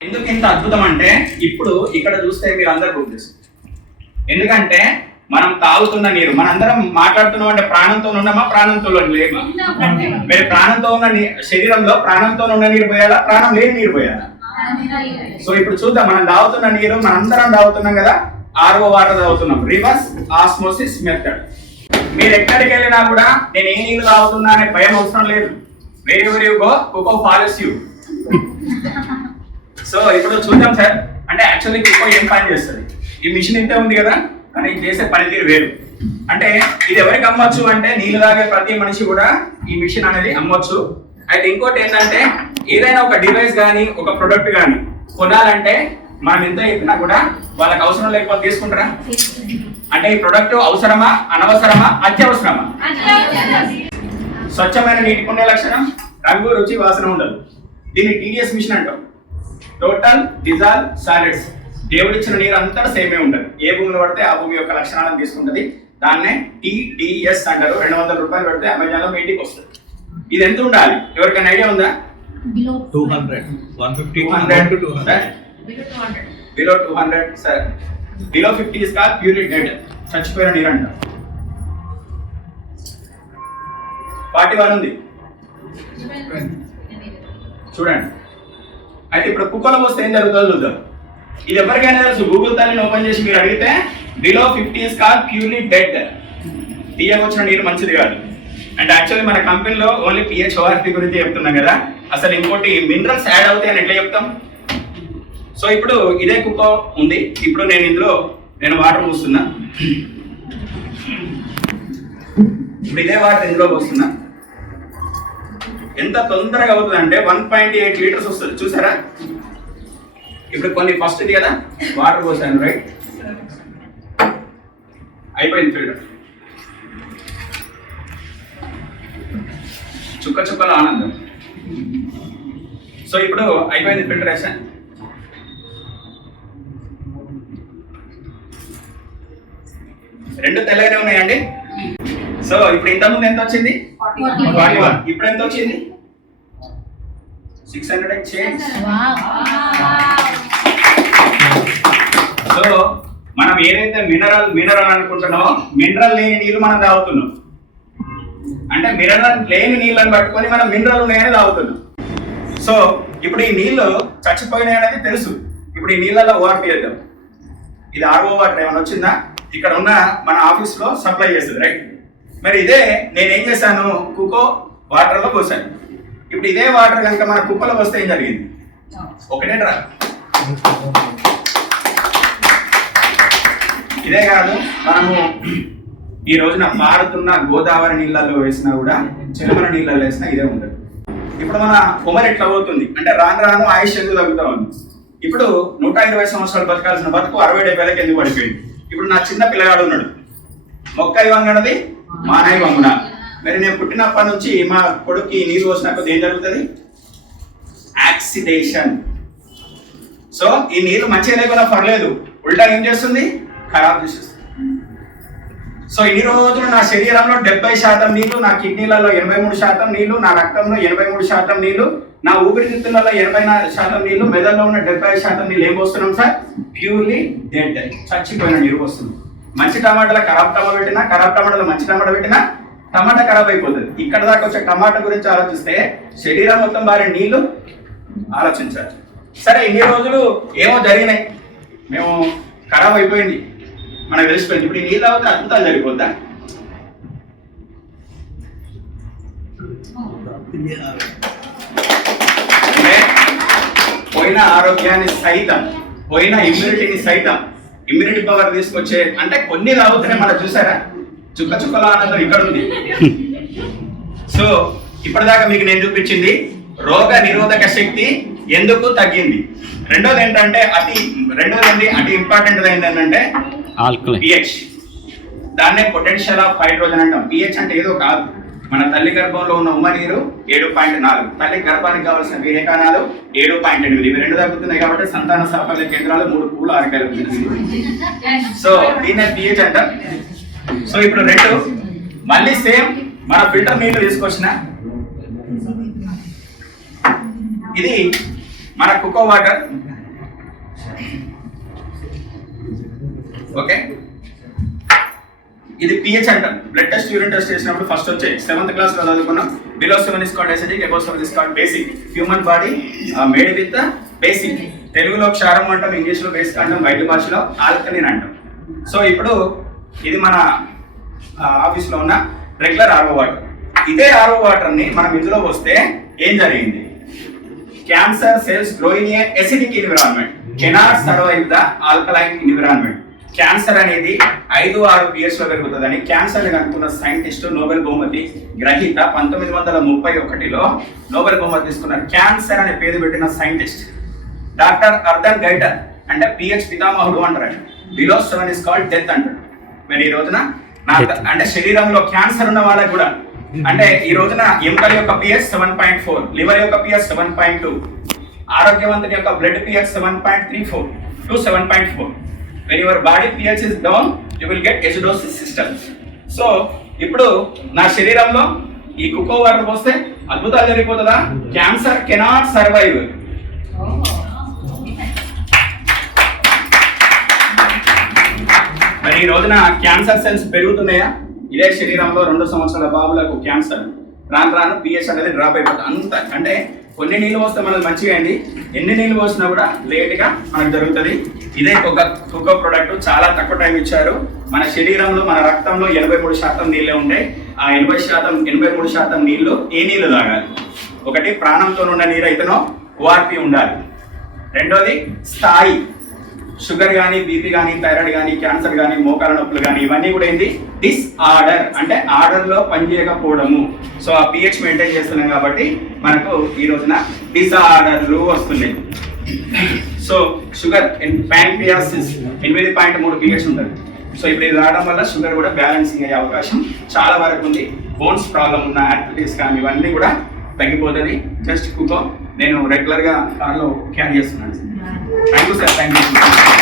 ఎందుకు ఇంత అద్భుతం అంటే ఇప్పుడు ఇక్కడ చూస్తే మీరు అందరు బుక్ ఎందుకంటే మనం తాగుతున్న నీరు మనందరం మాట్లాడుతున్నాం అంటే ప్రాణంతో ఉన్నామా ప్రాణంతో లేమా? మీరు ప్రాణంతో ఉన్న శరీరంలో ప్రాణంతో ఉన్న నీరు పోయాలా ప్రాణం లేని నీరు పోయాలా? సో ఇప్పుడు చూద్దాం మనం తాగుతున్న నీరు మనందరం తాగుతున్నాం కదా ఆర్ఓ వాటర్ తాగుతున్నాం. Reverse osmosis method. మీరు ఎక్కడికి వెళ్ళినా కూడా నేను ఏ నీళ్ళు తాగుతున్నా అనే భయం అవసరం లేదు. వేరే వేరే go Kuko follows you so ఇప్పుడు చూద్దాం సార్. అంటే యాక్చువల్లీ ఎక్కువ ఏం పని చేస్తుంది? ఈ మిషన్ ఇంతే ఉంది కదా? కానీ చేసే పనితీరు వేరు. అంటే ఇది ఎవరికి అమ్మొచ్చు అంటే నీళ్ళు తాగే ప్రతి మనిషి కూడా ఈ మిషన్ అనేది అమ్మొచ్చు. అయితే ఇంకోటి ఏంటంటే ఏదైనా ఒక డివైస్ కానీ ఒక ప్రొడక్ట్ కానీ కొనాలంటే మనం ఎంత చెప్పినా కూడా వాళ్ళకి అవసరం లేకపోతే తీసుకుంటారా? అంటే ఈ ప్రొడక్ట్ అవసరమా? అనవసరమా? అత్యవసరమా? స్వచ్ఛమైన నీటికి ఉండే లక్షణం రంగు రుచి వాసన ఉండదు. దీన్ని టీడీఎస్ మిషన్ అంటాం. Total dissolved solids. దేవుడిచ్చిన నీరు అంతా సేమే ఉంటుంది ఏ భూమిలో పడితే ఆ భూమి యొక్క లక్షణాలను తీసుకుంటది. దాన్నే టీడీఎస్ అంటారు. రెండు వందల రూపాయలు పెడితే అమెజాన్లో మీ ఇంటికి వస్తుంది. ఇది ఎంత ఉండాలి? ఎవరికైనా ఐడియా ఉందా? Two hundred one fifty two hundred two hundred. Below two hundred sir. Below fifty is call purity dead. చచ్చిపోయిన నీరు అంట ఫార్టీ వన్ ఉంది. చూడండి. అయితే ఇప్పుడు కుక్కలో వస్తే ఏం జరుగుతుందో చూద్దాం. ఇది ఎవరికైనా తెలుసు? గూగుల్ తల్లిని ఓపెన్ చేసి మీరు అడిగితే below fifty is call purely dead తీయకొచ్చిన నీరు మంచిది కాదు. అండ్ యాక్చువల్లీ మన కంపెనీలో ఓన్లీ పిహెచ్ ఓఆర్పి గురించి చెప్తున్నాం కదా. అసలు ఇంకోటి మినరల్స్ యాడ్ అవుతాయి అని ఎట్లా చెప్తాం? సో ఇప్పుడు ఇదే కుక్క ఉంది. ఇప్పుడు నేను ఇందులో నేను వాటర్ పోస్తున్నా. ఇప్పుడు ఇదే వాటర్ ఇందులో పోస్తున్నా. ఎంత తొందరగా అవుతుంది అంటే వన్ పాయింట్ ఎయిట్ లీటర్స్ వస్తుంది. చూసారా? ఇప్పుడు కొన్ని ఫస్ట్ ఇది కదా? వాటర్ పోసాను రైట్ అయిపోయింది ఫిల్టర్ చుక్క చుక్కల ఆనందం. సో ఇప్పుడు అయిపోయింది ఫిల్టరేషన్ రెండు తెల్లగానే ఉన్నాయండి. సో ఇప్పుడు ఇంతకుముందు ఎంత వచ్చింది? ఇప్పుడు ఎంత వచ్చింది? సిక్స్ హండ్రెడ్ చేంజ్ సో మనం ఏదైతే మినరల్ మినరల్ అనుకుంటున్నామో మినరల్ లేని నీళ్ళు మనం తాగుతున్నాం. అంటే మినరల్ లేని నీళ్ళని పట్టుకొని మనం మినరల్ ఉన్నాయని తాగుతున్నాం. సో ఇప్పుడు ఈ నీళ్ళు చచ్చిపోయినాయి అనేది తెలుసు. ఇప్పుడు ఈ నీళ్ళలో ఓఆర్పి చేద్దాం ఇది ఆర్ఓ వాటర్ ఏమైనా వచ్చిందా? ఇక్కడ ఉన్న మన ఆఫీస్లో సప్లై చేస్తుంది రైట్ మరి ఇదే నేను ఏం చేశాను? కుకో వాటర్లో పోసాను. ఇప్పుడు ఇదే వాటర్ కనుక మన కుక్కలో వస్తే ఏం జరిగింది? ఒకటే డ్రా ఇదే కాదు మనము ఈ రోజున పారుతున్న గోదావరి నీళ్ళల్లో వేసినా కూడా చిలమల నీళ్ళల్లో వేసినా ఇదే ఉండదు. ఇప్పుడు మన కొమర ఎట్లా అవుతుంది అంటే రాను రాను ఆయుష్ ఎందుకు తగ్గుతా ఉంది? ఇప్పుడు నూట ఇరవై సంవత్సరాలు బతకాల్సిన బతుకు అరవై డెబ్బైలకి ఎందుకు పడిపోయింది? ఇప్పుడు నా చిన్న పిల్లగాడు ఉన్నాడు. మొక్క ఇవ్వంగనది మానవి వంగున మరి నేను పుట్టినప్పటి నుంచి మా కొడుక్కి నీరు పోసినప్పుడు ఏం జరుగుతుంది? యాక్సిడేషన్ సో ఈ నీరు మంచిగా లేకుండా పర్లేదు. ఉల్టా ఏం చేస్తుంది? ఖరాబ్ చేసేస్తుంది సో ఇన్ని రోజులు నా శరీరంలో డెబ్బై శాతం నీళ్ళు నా కిడ్నీలలో ఎనభై మూడు శాతం నీళ్ళు నా రక్తంలో ఎనభై మూడు శాతం నీళ్ళు నా ఊపిరితిత్తులలో ఎనభై నాలుగు శాతం నీళ్ళు మెదడులో ఉన్న డెబ్బై శాతం నీళ్ళు ఏం పోస్తున్నాం సార్? ప్యూర్లీ డెడ్ చచ్చిపోయిన నీరు వస్తుంది మంచి టమాటాల ఖరాబ్ టమాటా పెట్టినా ఖరాబ్ టమాటాలో మంచి టమాటా పెట్టినా టమాటా ఖరాబ్ అయిపోతుంది. ఇక్కడ దాకా వచ్చే టమాటా గురించి ఆలోచిస్తే శరీరం మొత్తం బారే నీళ్ళు ఆలోచించాలి. సరే ఇన్ని రోజులు ఏమో జరిగినాయి. మేము ఖరాబ్ అయిపోయింది. మనకు తెలిసిపోయింది. ఇప్పుడు ఈ నీళ్ళు అవుతే అద్భుతాలు జరిగిపోద్దా? పోయిన ఆరోగ్యాన్ని సైతం పోయిన ఇమ్యూనిటీని సైతం ఇమ్యూనిటీ పవర్ తీసుకొచ్చే అంటే కొన్ని తాగుతున్నాయి మనం చూసారా? చుక్క చుక్కల ఆనందం ఇక్కడ ఉంది. సో ఇప్పటిదాకా మీకు నేను చూపించింది రోగ నిరోధక శక్తి ఎందుకు తగ్గింది? రెండోది ఏంటంటే అతి రెండోది ఏంటి? అతి ఇంపార్టెంట్ ఏంటంటే ఆల్కలైన్. పిహెచ్ దాన్నే పొటెన్షియల్ ఆఫ్ హైడ్రోజన్ అంటాం. పిహెచ్ అంటే ఏదో కాదు. మన తల్లి గర్భంలో ఉన్న ఉమ్మ నీరు ఏడు పాయింట్ నాలుగు. తల్లి గర్భానికి కావాల్సిన వీర్యకాణాలు ఏడు పాయింట్ ఎనిమిది. ఇవి రెండు తగ్గుతున్నాయి కాబట్టి సంతాన సాఫల్య కేంద్రాలు మూడు పూలు ఆరకాయలు సో దీన్నే పిహెచ్ అంటాం. సో ఇప్పుడు రెండు. మళ్ళీ సేమ్ మన ఫిల్టర్ నీళ్ళు తీసుకొచ్చిన. ఇది మన కుకో వాటర్ ఓకే. ఇది పిహెచ్ అంటాం బ్లడ్ టెస్ట్ యూరిన్ టెస్ట్ చేసినప్పుడు ఫస్ట్ వచ్చే సెవెంత్ క్లాస్లో చదువుకున్నాం. Below seven is called acidic above seven is called basic human body made with basic తెలుగులో క్షారం అంటాం ఇంగ్లీష్లో బేసిక్ అంటాం బయట భాషలో ఆల్కలిన్ అంటాం. సో ఇప్పుడు ఇది మన ఆఫీస్లో ఉన్న రెగ్యులర్ ఆర్ఓ వాటర్ ఇదే ఆర్ఓ వాటర్ని మనం ఇందులో వస్తే ఏం జరిగింది? Cancer cells growing a acidic environment cannot survive the alkaline environment cancer అనేది ఐదు ఆరు పిఎస్లో పెరుగుతుందని క్యాన్సర్ అనుకున్న సైంటిస్ట్ నోబెల్ బహుమతి గ్రహీత పంతొమ్మిది వందల ముప్పై ఒకటిలో నోబెల్ బహుమతి తీసుకున్నారు. క్యాన్సర్ అనే పేరు పెట్టిన సైంటిస్ట్ డాక్టర్ అర్థన్ గైటర్ అంటే పిహెచ్ పితామహుడు అంటారు below seven is called death అంటారు. మరి ఈ రోజున నా అంటే శరీరంలో క్యాన్సర్ ఉన్న వాళ్ళకి కూడా. అంటే ఈ రోజున ఎముకల యొక్క pH seven point four liver యొక్క పిఎస్ సెవెన్ పాయింట్ టూ ఆరోగ్యవంతుని యొక్క blood pH seven point three four to seven point four when your body pH is down you will get acidosis systems so ఇప్పుడు నా శరీరంలో ఈ కుక్కో water పోస్తే అద్భుతాలు జరిగిపోతుందా cancer cannot survive మరి ఈ రోజున క్యాన్సర్ సెల్స్ పెరుగుతున్నాయా? ఇదే శరీరంలో రెండు సంవత్సరాల బాబులకు క్యాన్సర్. రాను రాను పిహెచ్ అనేది డ్రాప్ అయిపోతుంది. అంత అంటే కొన్ని నీళ్ళు పోస్తే మనది మంచిగా అయింది ఎన్ని నీళ్ళు పోసినా కూడా లేట్గా మనకు జరుగుతుంది. ఇదే ఒక కుక్క ప్రోడక్ట్ చాలా తక్కువ టైం ఇచ్చారు. మన శరీరంలో మన రక్తంలో ఎనభై మూడు శాతం నీళ్ళే ఉంటాయి. ఆ ఎనభై శాతం ఎనభై మూడు శాతం నీళ్ళు ఏ నీళ్ళు తాగాలి? ఒకటి ప్రాణంతో ఉన్న నీరు అయితేనో ఓఆర్పి ఉండాలి. రెండోది స్థాయి. షుగర్ కానీ బీపీ కానీ థైరాయిడ్ కానీ క్యాన్సర్ కానీ మోకాల నొప్పులు కానీ ఇవన్నీ కూడా ఏంటి డిస్ఆర్డర్ అంటే ఆర్డర్లో పనిచేయకపోవడము సో ఆ పిహెచ్ మెయింటైన్ చేస్తున్నాం కాబట్టి మనకు ఈ రోజున డిసార్డర్లు వస్తున్నాయి. సో షుగర్ ప్యాంక్రియాసిస్ ఎనిమిది పాయింట్ మూడు పిహెచ్ ఉంటుంది. సో ఇప్పుడు ఇది రావడం వల్ల షుగర్ కూడా బ్యాలెన్సింగ్ అయ్యే అవకాశం చాలా వరకు ఉంది. బోన్స్ ప్రాబ్లం ఉన్న యాక్టివిటీస్ కానీ ఇవన్నీ కూడా తగ్గిపోతుంది. జస్ట్ కుకో. నేను రెగ్యులర్గా కార్లో క్యారీ చేస్తున్నాను. Thank you sir thank you